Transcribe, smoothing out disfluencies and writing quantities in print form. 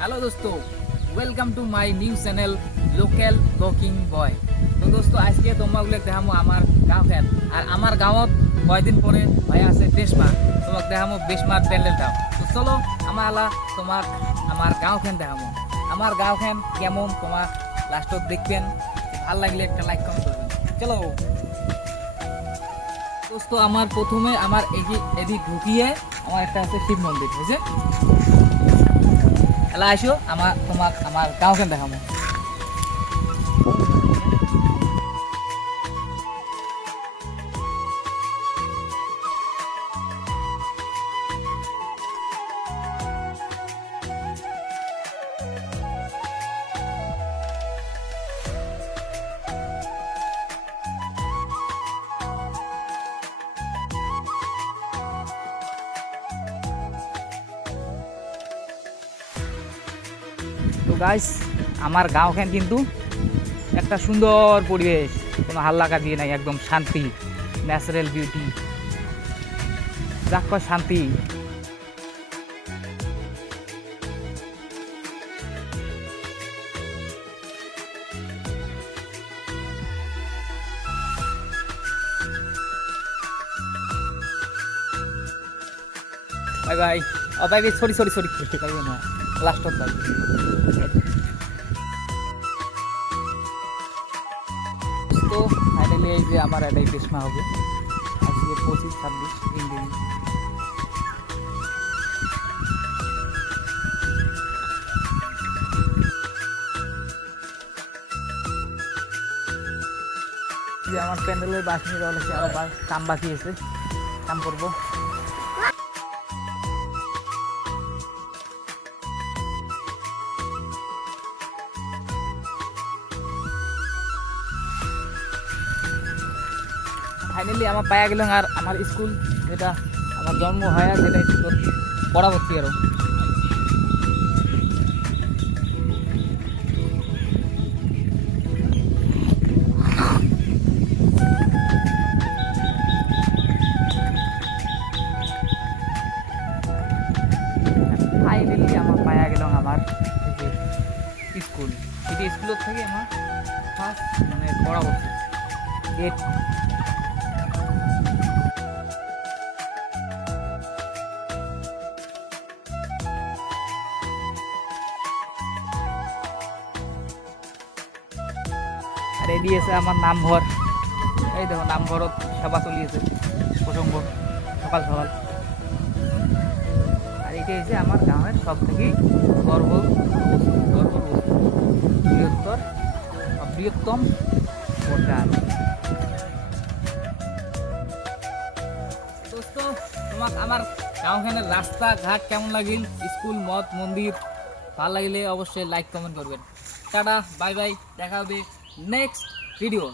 हेलो दोस्तों, welcome to my new channel local walking boy. तो दोस्तों आज के তোমাক দেখামো আমার গাঁওখান আর আমার গাঁৱত কয়দিন পরে ভাই আছে বেশমা। তোমাক দেখামো বেশমার প্যান্ডেলটা। তো চলো তোমাক আমার গাঁওখান দেখামো। আমার গাঁওখান কেমন তোমার লাস্টত দেখবেন। ভালো লাগলে একটা লাইক কমেন্ট করবেন। চলো দোস্ত, আমার প্রথমে আমার এদিক ঢুকিয়ে আমার একটা আছে শিব মন্দির, বুঝছে? এলা আসো তোমাক আমার গাঁওখান দেখামো। তো গাইস, আমার গাঁওখান কিন্তু একটা সুন্দর পরিবেশ, কোনো হাল্লাকা দিয়ে নাই, একদম শান্তি, ন্যাচারাল বিউটি, যাক কয় শান্তি। Bye bye. ও bye bye, sorry sorry sorry, পাইবে না লাস্টত বাই। তো ফাইনালি এই যে আমার এটাই বেশমা হবে আজকে 25-26 দিন। যে আমার প্যান্ডেলের বাস নিয়ে যাওয়া হচ্ছে, আরো কাম বাকি আছে, কাম করবো। ফাইনালি আমার পায়া গেল আর আমার স্কুল যেটা আমার জন্ম হয় যেটা স্কুল পড়াবর্তী আরো। ফাইনালি আমার পায়া গেল আমার স্কুল, এটি স্কুলের থেকে আমার ফার্স্ট মানে পড়াবর্তী গেট। আর এদি আছে আমার নামঘর, এই দেখো নামঘরত সেবা চলি আছে প্রসঙ্গ সকাল সকাল। আর এটা হচ্ছে আমার গ্রামের সব থেকে বৃহত্তম বটান। দোস্ত, তোমাক আমার গাঁওখানের রাস্তাঘাট কেমন লাগিল, স্কুল মঠ মন্দির ভালো লাগিলে অবশ্যই লাইক কমেন্ট করবেন। টাটা, বাই বাই, দেখা হবে নেক্সট ভিডিও।